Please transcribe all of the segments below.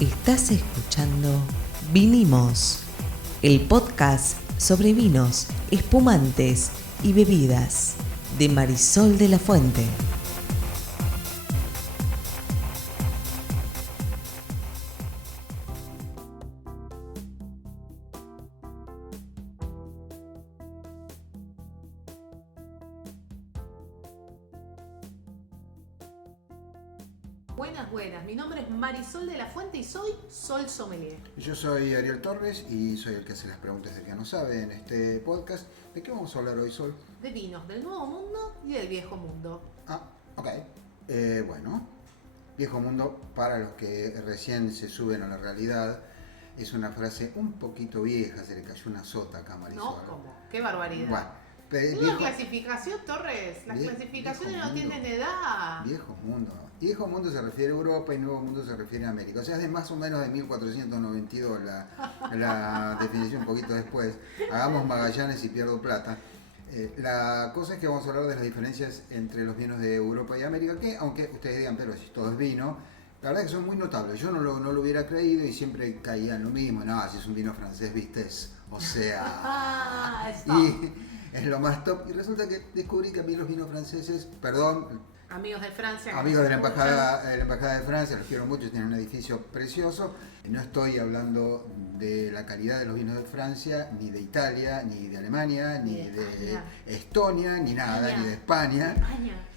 Estás escuchando Vinimos, el podcast sobre vinos, espumantes y bebidas de Marisol de la Fuente. Buenas, mi nombre es Marisol de la Fuente y soy Sol Sommelier. Yo soy Ariel Torres y soy el que hace las preguntas del que no sabe en este podcast. ¿De qué vamos a hablar hoy, Sol? De vinos del Nuevo Mundo y del Viejo Mundo. Ok. Bueno, Viejo Mundo, para los que recién se suben a la realidad, es una frase un poquito vieja, se le cayó una sota acá a Marisol. No, ¿cómo? ¡Qué barbaridad! Bueno, ¿Una clasificación, Torres? Las clasificaciones no tienen edad. Viejo Mundo. Viejo Mundo se refiere a Europa y Nuevo Mundo se refiere a América. O sea, es de más o menos de 1492 la definición, un poquito después. Hagamos Magallanes y pierdo plata. La cosa es que vamos a hablar de las diferencias entre los vinos de Europa y América, que aunque ustedes digan, pero si todo es vino, la verdad es que son muy notables. Yo no lo hubiera creído y siempre caía en lo mismo. No, si es un vino francés, vistes. O sea... y es lo más top. Y resulta que descubrí que a mí los vinos franceses, perdón... Amigos de Francia. Amigos de la embajada de Francia, los quiero mucho, tienen un edificio precioso. No estoy hablando de la calidad de los vinos de Francia, ni de Italia, ni de Alemania, ni de Estonia, ni nada, ni de España,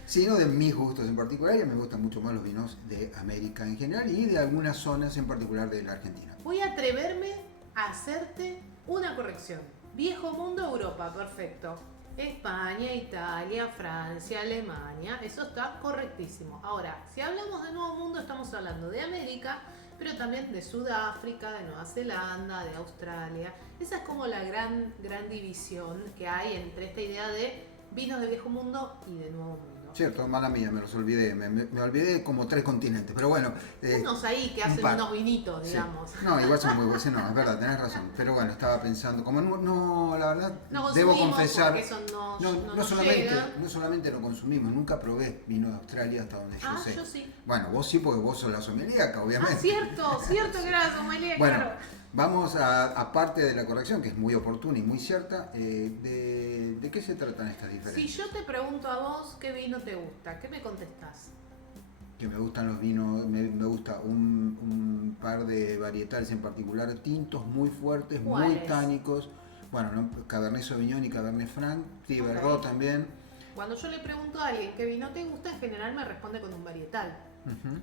sino de mis gustos en particular. Y me gustan mucho más los vinos de América en general y de algunas zonas en particular de la Argentina. Voy a atreverme a hacerte una corrección. Viejo Mundo, Europa, perfecto. España, Italia, Francia, Alemania, eso está correctísimo. Ahora, si hablamos de Nuevo Mundo, estamos hablando de América, pero también de Sudáfrica, de Nueva Zelanda, de Australia. Esa es como la gran división que hay entre esta idea de vinos de Viejo Mundo y de Nuevo Mundo. Cierto, mala mía, me los olvidé, me olvidé como 3 continentes, pero bueno. Unos ahí que hacen unos vinitos, digamos. Sí. No, igual son muy buenos, no, es verdad, tenés razón, pero bueno, estaba pensando, como no la verdad, debo confesar, eso no solamente lo consumimos, nunca probé vino de Australia hasta donde yo sé. Yo sí. Bueno, vos sí, porque vos sos la sommelier, obviamente. Cierto que era la sommelier, bueno, claro. Vamos a parte de la corrección, que es muy oportuna y muy cierta, ¿de qué se tratan estas diferencias? Si yo te pregunto a vos qué vino te gusta, ¿qué me contestás? Que me gustan los vinos, me gusta un par de varietales en particular, tintos muy fuertes, muy tánicos. Bueno, ¿no? Cabernet Sauvignon y Cabernet Franc, y Verdot también. Cuando yo le pregunto a alguien qué vino te gusta, en general me responde con un varietal.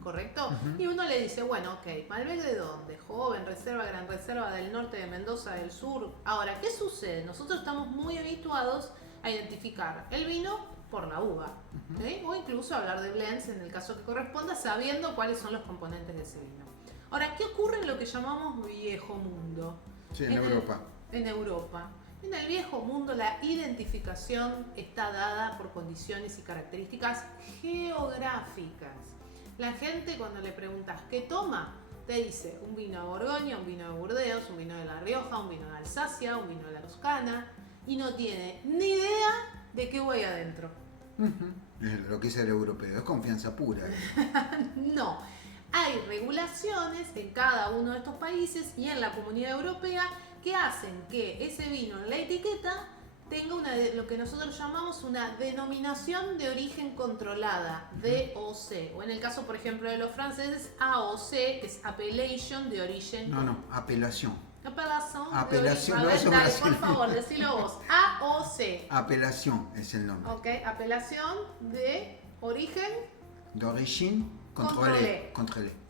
¿Correcto? Y uno le dice, bueno, ok, Malbec de dónde, joven, reserva, gran reserva, del norte de Mendoza, del sur. Ahora, ¿qué sucede? Nosotros estamos muy habituados a identificar el vino por la uva, ¿sí? O incluso hablar de blends en el caso que corresponda, sabiendo cuáles son los componentes de ese vino. Ahora, ¿qué ocurre en lo que llamamos Viejo Mundo? Sí, en Europa. En Europa. En el Viejo Mundo la identificación está dada por condiciones y características geográficas. La gente cuando le preguntas qué toma, te dice un vino de Borgoña, un vino de Burdeos, un vino de La Rioja, un vino de Alsacia, un vino de la Toscana, y no tiene ni idea de qué voy adentro. Lo que es el europeo, es confianza pura. No, hay regulaciones en cada uno de estos países y en la Comunidad Europea que hacen que ese vino en la etiqueta tenga lo que nosotros llamamos una denominación de origen controlada, DOC, o en el caso, por ejemplo, de los franceses, AOC, que es Appellation de origen. Apelación. Apelación. A ver, dale, por favor, decilo vos. AOC. Apelación es el nombre. Ok, apelación de origen. D'origine contrôlée.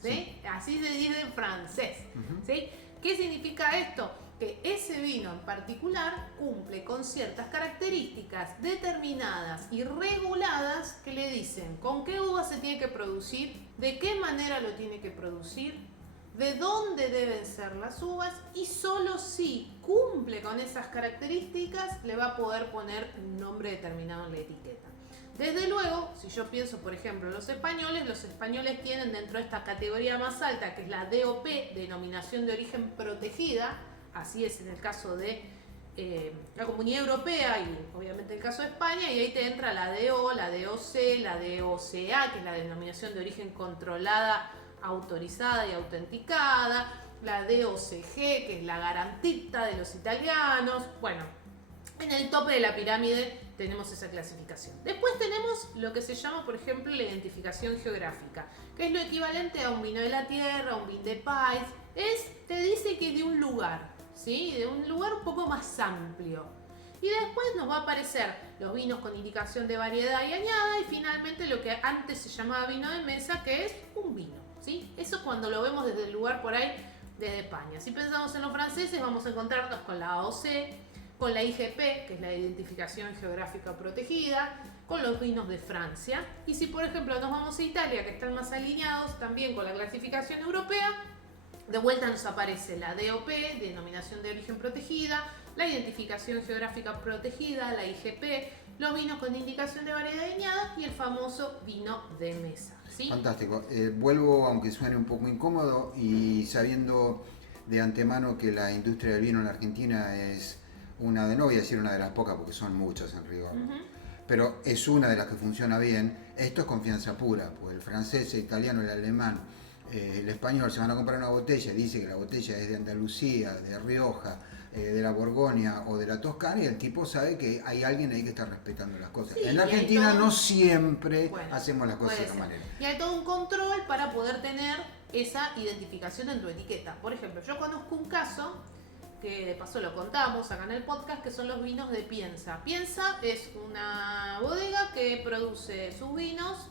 ¿Sí? Así se dice en francés. ¿Sí? ¿Qué significa esto? Que ese vino en particular cumple con ciertas características determinadas y reguladas que le dicen con qué uva se tiene que producir, de qué manera lo tiene que producir, de dónde deben ser las uvas y solo si cumple con esas características le va a poder poner un nombre determinado en la etiqueta. Desde luego, si yo pienso por ejemplo en los españoles tienen dentro de esta categoría más alta que es la DOP, denominación de origen protegida. Así es en el caso de la Comunidad Europea y obviamente el caso de España, y ahí te entra la DO, la DOC, la DOCA, que es la denominación de origen controlada autorizada y autenticada, la DOCG, que es la garantista de los italianos. Bueno, en el tope de la pirámide tenemos esa clasificación. Después tenemos lo que se llama, por ejemplo, la identificación geográfica, que es lo equivalente a un vino de la tierra, un vin de país. Te dice que es de un lugar, ¿sí? De un lugar un poco más amplio. Y después nos va a aparecer los vinos con indicación de variedad y añada, y finalmente lo que antes se llamaba vino de mesa, que es un vino, ¿sí? Eso cuando lo vemos desde el lugar por ahí, desde España. Si pensamos en los franceses, vamos a encontrarnos con la AOC, con la IGP, que es la Identificación Geográfica Protegida, con los vinos de Francia. Y si por ejemplo nos vamos a Italia, que están más alineados también con la clasificación europea, de vuelta nos aparece la DOP, Denominación de Origen Protegida, la Identificación Geográfica Protegida, la IGP, los vinos con indicación de variedad y añada y el famoso vino de mesa, ¿sí? Fantástico. Vuelvo, aunque suene un poco incómodo, y sabiendo de antemano que la industria del vino en la Argentina es una de, no voy a decir una de las pocas porque son muchas en rigor, pero es una de las que funciona bien. Esto es confianza pura, pues el francés, el italiano, el alemán, el español se van a comprar una botella, dice que la botella es de Andalucía, de Rioja, de la Borgoña o de la Toscana, y el tipo sabe que hay alguien ahí que está respetando las cosas. Sí, en la Argentina todo, no siempre bueno, hacemos las cosas de esa manera. Y hay todo un control para poder tener esa identificación en tu etiqueta. Por ejemplo, yo conozco un caso que de paso lo contamos acá en el podcast, que son los vinos de Piensa. Piensa es una bodega que produce sus vinos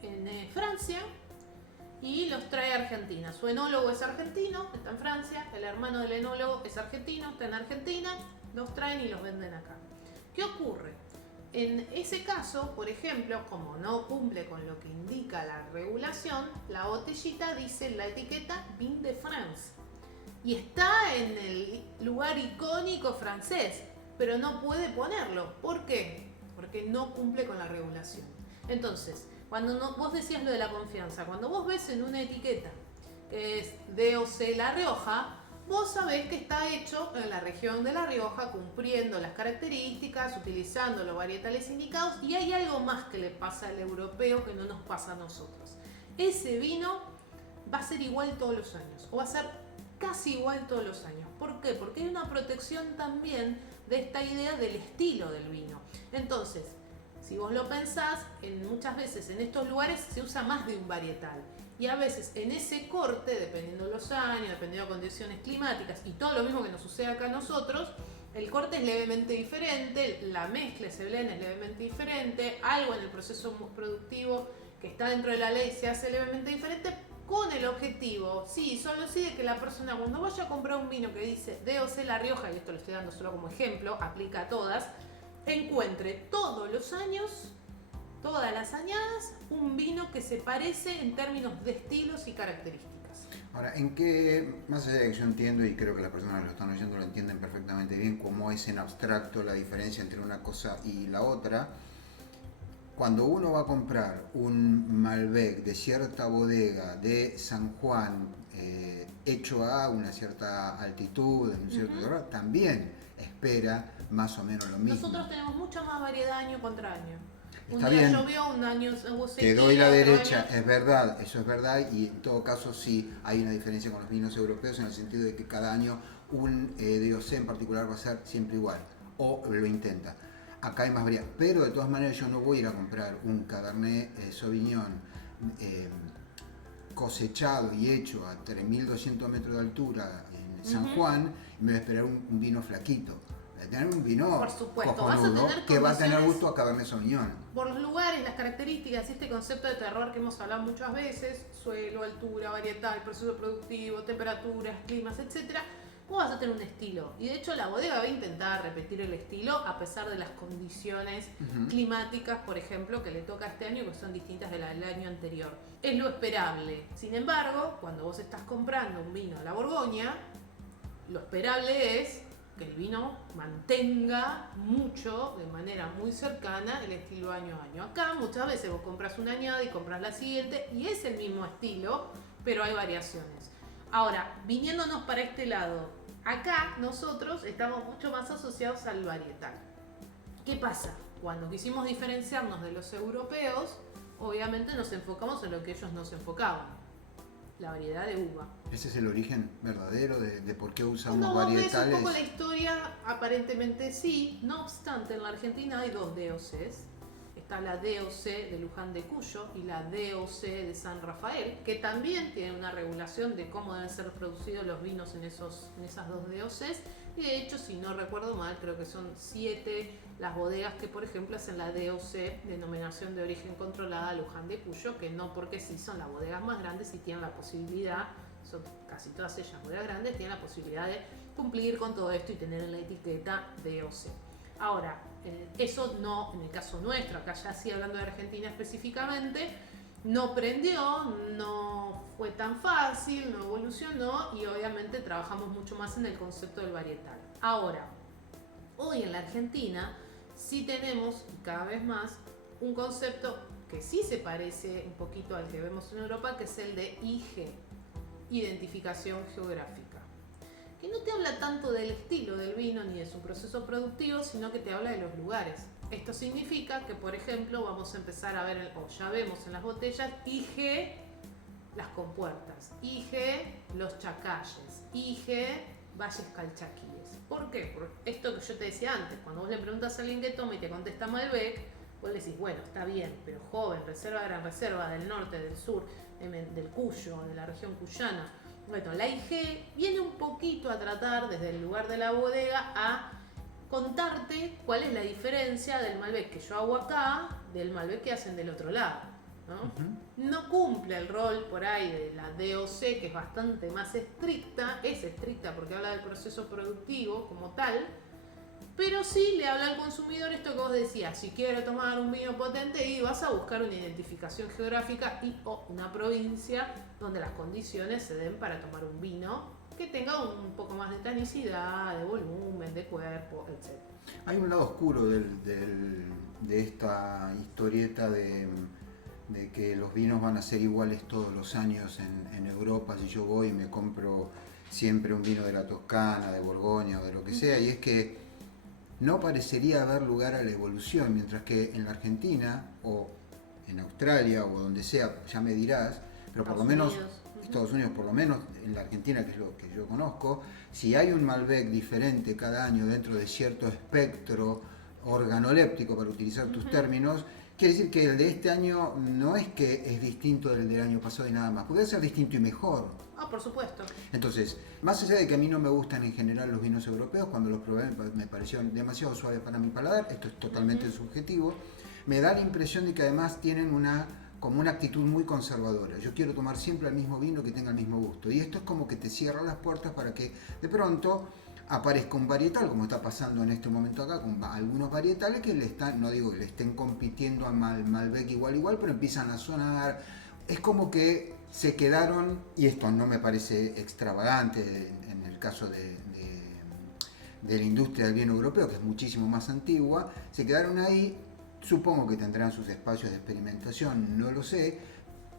en Francia y los trae a Argentina. Su enólogo es argentino, está en Francia, el hermano del enólogo es argentino, está en Argentina, los traen y los venden acá. ¿Qué ocurre? En ese caso, por ejemplo, como no cumple con lo que indica la regulación, la botellita dice en la etiqueta Vin de France. Y está en el lugar icónico francés, pero no puede ponerlo. ¿Por qué? Porque no cumple con la regulación. Entonces, vos decías lo de la confianza, cuando vos ves en una etiqueta que es DOC La Rioja, vos sabés que está hecho en la región de La Rioja, cumpliendo las características, utilizando los varietales indicados, y hay algo más que le pasa al europeo que no nos pasa a nosotros. Ese vino va a ser igual todos los años, o va a ser casi igual todos los años. ¿Por qué? Porque hay una protección también de esta idea del estilo del vino. Entonces, si vos lo pensás, muchas veces en estos lugares se usa más de un varietal. Y a veces en ese corte, dependiendo de los años, dependiendo de condiciones climáticas y todo lo mismo que nos sucede acá a nosotros, el corte es levemente diferente, la mezcla, ese blend es levemente diferente, algo en el proceso productivo que está dentro de la ley se hace levemente diferente, con el objetivo, solo de que la persona cuando vaya a comprar un vino que dice DOC La Rioja, y esto lo estoy dando solo como ejemplo, aplica a todas, encuentre todos los años, todas las añadas, un vino que se parece en términos de estilos y características. Ahora, en qué, más allá de que yo entiendo, y creo que las personas que lo están oyendo lo entienden perfectamente bien, cómo es en abstracto la diferencia entre una cosa y la otra, cuando uno va a comprar un Malbec de cierta bodega de San Juan, hecho a una cierta altitud, en un cierto lugar, también espera más o menos lo mismo. Nosotros tenemos mucha más variedad año contra año. Está un día bien. llovió, un año hubo sequía. Te doy la derecha, es verdad, eso es verdad, y en todo caso sí hay una diferencia con los vinos europeos en el sentido de que cada año un DOC en particular va a ser siempre igual, o lo intenta. Acá hay más variedad, pero de todas maneras yo no voy a ir a comprar un Cabernet Sauvignon cosechado y hecho a 3.200 metros de altura en San Juan y me voy a esperar un vino flaquito. Voy a tener un vino por supuesto, cojonudo, vas a tener que va a tener condiciones gusto a Cabernet Sauvignon. por los lugares, las características, este concepto de terroir que hemos hablado muchas veces, suelo, altura, varietal, proceso productivo, temperaturas, climas, etcétera. Vos vas a tener un estilo, y de hecho la bodega va a intentar repetir el estilo a pesar de las condiciones climáticas, por ejemplo, que le toca este año, que son distintas de las del año anterior. Es lo esperable. Sin embargo, cuando vos estás comprando un vino de la Borgoña, lo esperable es que el vino mantenga mucho, de manera muy cercana, el estilo año a año. Acá muchas veces vos compras una añada y compras la siguiente, y es el mismo estilo, pero hay variaciones. Ahora, viniéndonos para este lado, acá nosotros estamos mucho más asociados al varietal. ¿Qué pasa? Cuando quisimos diferenciarnos de los europeos, obviamente nos enfocamos en lo que ellos no se enfocaban. la variedad de uva. ¿Ese es el origen verdadero de por qué usamos Cuando vos ves varietales? un poco la historia, aparentemente sí. No obstante, en la Argentina hay dos DOCs. Está la DOC de Luján de Cuyo y la DOC de San Rafael, que también tienen una regulación de cómo deben ser producidos los vinos en esas dos DOCs. Y de hecho, si no recuerdo mal, creo que son 7 las bodegas que, por ejemplo, hacen la DOC, denominación de origen controlada Luján de Cuyo, que no porque sí son las bodegas más grandes y tienen la posibilidad, son casi todas ellas bodegas grandes, tienen la posibilidad de cumplir con todo esto y tener en la etiqueta DOC. Ahora, eso no, en el caso nuestro, acá ya sí hablando de Argentina específicamente, no prendió, no fue tan fácil, no evolucionó y obviamente trabajamos mucho más en el concepto del varietal. Ahora, hoy en la Argentina sí tenemos cada vez más un concepto que sí se parece un poquito al que vemos en Europa, que es el de IG, identificación geográfica, que no te habla tanto del estilo del vino ni de su proceso productivo, sino que te habla de los lugares. Esto significa que, por ejemplo, vamos a empezar a ver, o ya vemos en las botellas, IG las compuertas, IG los chacalles, IG valles calchaquíes. ¿Por qué? Por esto que yo te decía antes, cuando vos le preguntas a alguien que toma y te contesta Malbec, vos le decís, bueno, está bien, pero joven, reserva, gran reserva, del norte, del sur, del Cuyo, de la región cuyana. Bueno, la IG viene un poquito a tratar desde el lugar de la bodega a contarte cuál es la diferencia del Malbec que yo hago acá del Malbec que hacen del otro lado, ¿no? No cumple el rol por ahí de la DOC, que es bastante más estricta, es estricta porque habla del proceso productivo como tal, pero sí le habla al consumidor esto que vos decías, si quiero tomar un vino potente y vas a buscar una identificación geográfica y o una provincia donde las condiciones se den para tomar un vino que tenga un poco más de tanicidad, de volumen, de cuerpo, etc. Hay un lado oscuro de esta historieta de que los vinos van a ser iguales todos los años en Europa. Si yo voy y me compro siempre un vino de la Toscana, de Borgoña o de lo que sea, y es que no parecería haber lugar a la evolución, mientras que en la Argentina o en Australia o donde sea, ya me dirás, pero por lo menos Estados Unidos, por lo menos en la Argentina, que es lo que yo conozco, si hay un Malbec diferente cada año dentro de cierto espectro organoléptico, para utilizar tus términos, quiere decir que el de este año no es que es distinto del año pasado y nada más, puede ser distinto y mejor. Ah, por supuesto. Entonces, más allá de que a mí no me gustan en general los vinos europeos, cuando los probé me parecieron demasiado suaves para mi paladar, esto es totalmente subjetivo, me da la impresión de que además tienen como una actitud muy conservadora. Yo quiero tomar siempre el mismo vino que tenga el mismo gusto. Y esto es como que te cierra las puertas para que de pronto aparezca un varietal, como está pasando en este momento acá, con algunos varietales que no digo que le estén compitiendo a Malbec igual, pero empiezan a sonar. Es como que se quedaron, y esto no me parece extravagante en el caso de la industria del vino europeo, que es muchísimo más antigua, se quedaron ahí. Supongo que tendrán sus espacios de experimentación, no lo sé,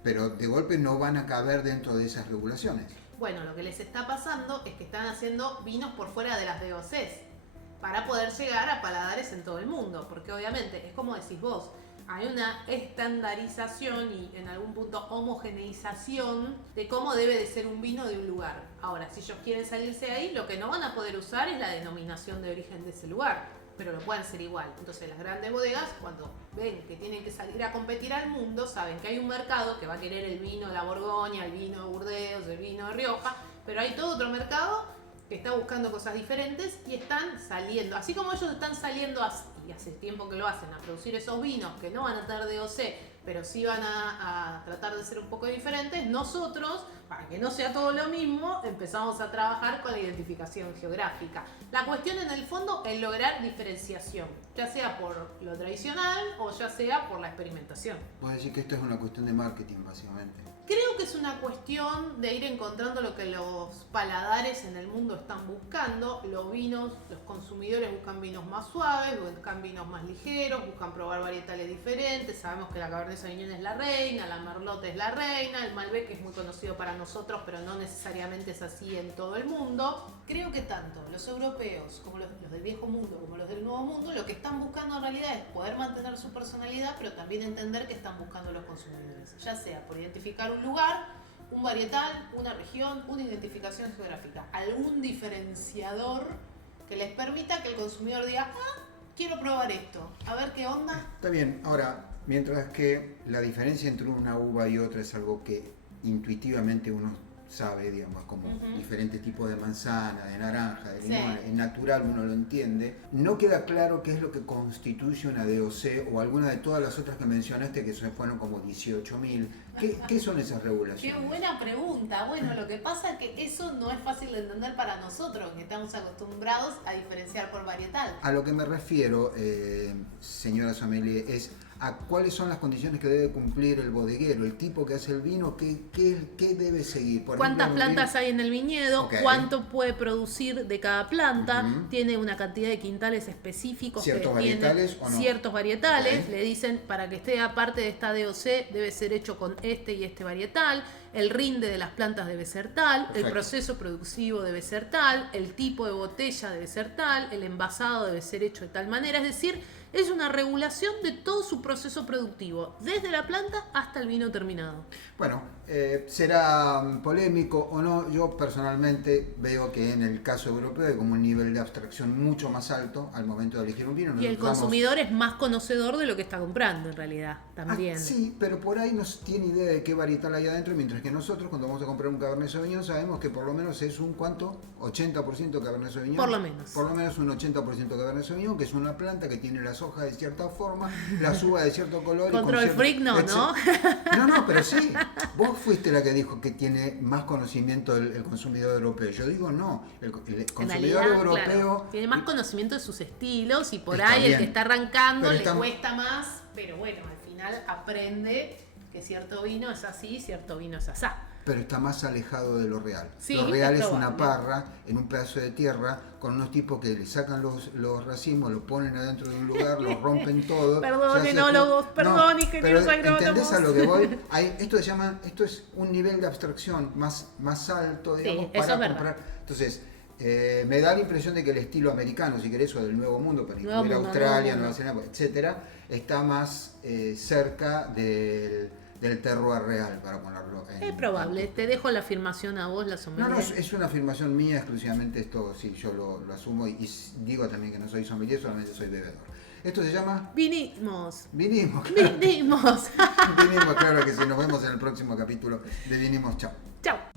pero de golpe no van a caber dentro de esas regulaciones. Bueno, lo que les está pasando es que están haciendo vinos por fuera de las DOCs para poder llegar a paladares en todo el mundo, porque obviamente es como decís vos, hay una estandarización y en algún punto homogeneización de cómo debe de ser un vino de un lugar. Ahora, si ellos quieren salirse de ahí, lo que no van a poder usar es la denominación de origen de ese lugar, pero lo pueden ser igual. Entonces las grandes bodegas, cuando ven que tienen que salir a competir al mundo, saben que hay un mercado que va a querer el vino de la Borgoña, el vino de Burdeos, el vino de Rioja, pero hay todo otro mercado que está buscando cosas diferentes y están saliendo, así como ellos están saliendo y hace tiempo que lo hacen, a producir esos vinos que no van a tener DOC, pero sí van a tratar de ser un poco diferentes. Nosotros, para que no sea todo lo mismo, empezamos a trabajar con la identificación geográfica. La cuestión en el fondo es lograr diferenciación, ya sea por lo tradicional o ya sea por la experimentación. Puedo decir que esto es una cuestión de marketing, básicamente. Creo que es una cuestión de ir encontrando lo que los paladares en el mundo están buscando. Los vinos, los consumidores buscan vinos más suaves, buscan vinos más ligeros, buscan probar varietales diferentes. Sabemos que la Cabernet Sauvignon es la reina, la Merlot es la reina, el Malbec es muy conocido para nosotros, pero no necesariamente es así en todo el mundo. Creo que tanto los europeos como los del viejo mundo como los del nuevo mundo, lo que están buscando en realidad es poder mantener su personalidad, pero también entender que están buscando los consumidores, ya sea por identificar un lugar un varietal, una región, una identificación geográfica, algún diferenciador que les permita que el consumidor diga, quiero probar esto, a ver qué onda. Está bien, ahora, mientras que la diferencia entre una uva y otra es algo que intuitivamente uno sabe, digamos, como diferentes tipos de manzana, de naranja, de limón, es natural, uno lo entiende. No queda claro qué es lo que constituye una DOC o alguna de todas las otras que mencionaste, que fueron como 18.000. ¿Qué son esas regulaciones? Qué buena pregunta. Bueno, lo que pasa es que eso no es fácil de entender para nosotros, que estamos acostumbrados a diferenciar por varietal. A lo que me refiero, señora sommelier, es a cuáles son las condiciones que debe cumplir el bodeguero, el tipo que hace el vino, qué debe seguir. Por ¿Cuántas ejemplo, plantas hay en el viñedo? Okay. ¿Cuánto puede producir de cada planta? Tiene una cantidad de quintales específicos. ¿Ciertos varietales o no? Ciertos varietales. Okay. Le dicen, para que esté aparte de esta DOC, debe ser hecho con este y este varietal. El rinde de las plantas debe ser tal. Perfecto. El proceso productivo debe ser tal. El tipo de botella debe ser tal. El envasado debe ser hecho de tal manera. Es decir, es una regulación de todo su proceso productivo, desde la planta hasta el vino terminado. Bueno, será polémico o no, yo personalmente veo que en el caso europeo hay como un nivel de abstracción mucho más alto al momento de elegir un vino. Y el consumidor es más conocedor de lo que está comprando en realidad, también. Sí, pero por ahí no tiene idea de qué varietal hay adentro, mientras que nosotros cuando vamos a comprar un Cabernet Sauvignon sabemos que por lo menos es un ¿cuánto? 80% Cabernet Sauvignon. Por lo menos. Por lo menos un 80% Cabernet Sauvignon, que es una planta que tiene las hojas de cierta forma, las uvas de cierto color. Control freak no, ¿no? No, pero sí. Vos fuiste la que dijo que tiene más conocimiento el consumidor europeo. Yo digo no. El consumidor realidad, europeo... claro, tiene más conocimiento de sus estilos y por Está ahí bien, el que está arrancando pero le cuesta más, pero bueno, al final aprende que cierto vino es así, cierto vino es asá. Pero está más alejado de lo real. Sí, lo real es probable. una parra en un pedazo de tierra con unos tipos que le sacan los racimos, los ponen adentro de un lugar, los rompen todo. Perdón, se hace enólogos, perdón, no, ingenieros pero agrónomos. ¿entendés a lo que voy? Esto es un nivel de abstracción más alto, digamos, Sí, eso para es verdad. comprar. Entonces, me da la impresión de que el estilo americano, si querés, o del Nuevo Mundo, para Nuevo incluir mundo, Australia, nuevo Nueva Zelanda, etcétera, está más cerca del terroir real, para ponerlo en... Es probable, te dejo la afirmación a vos, la sommelier. No, es una afirmación mía exclusivamente, esto sí, yo lo asumo y digo también que no soy sommelier, solamente soy bebedor. Esto se llama... Vinimos. Vinimos, claro. Vinimos. Vinimos, claro que sí. Nos vemos en el próximo capítulo de Vinimos. Chao. Chao.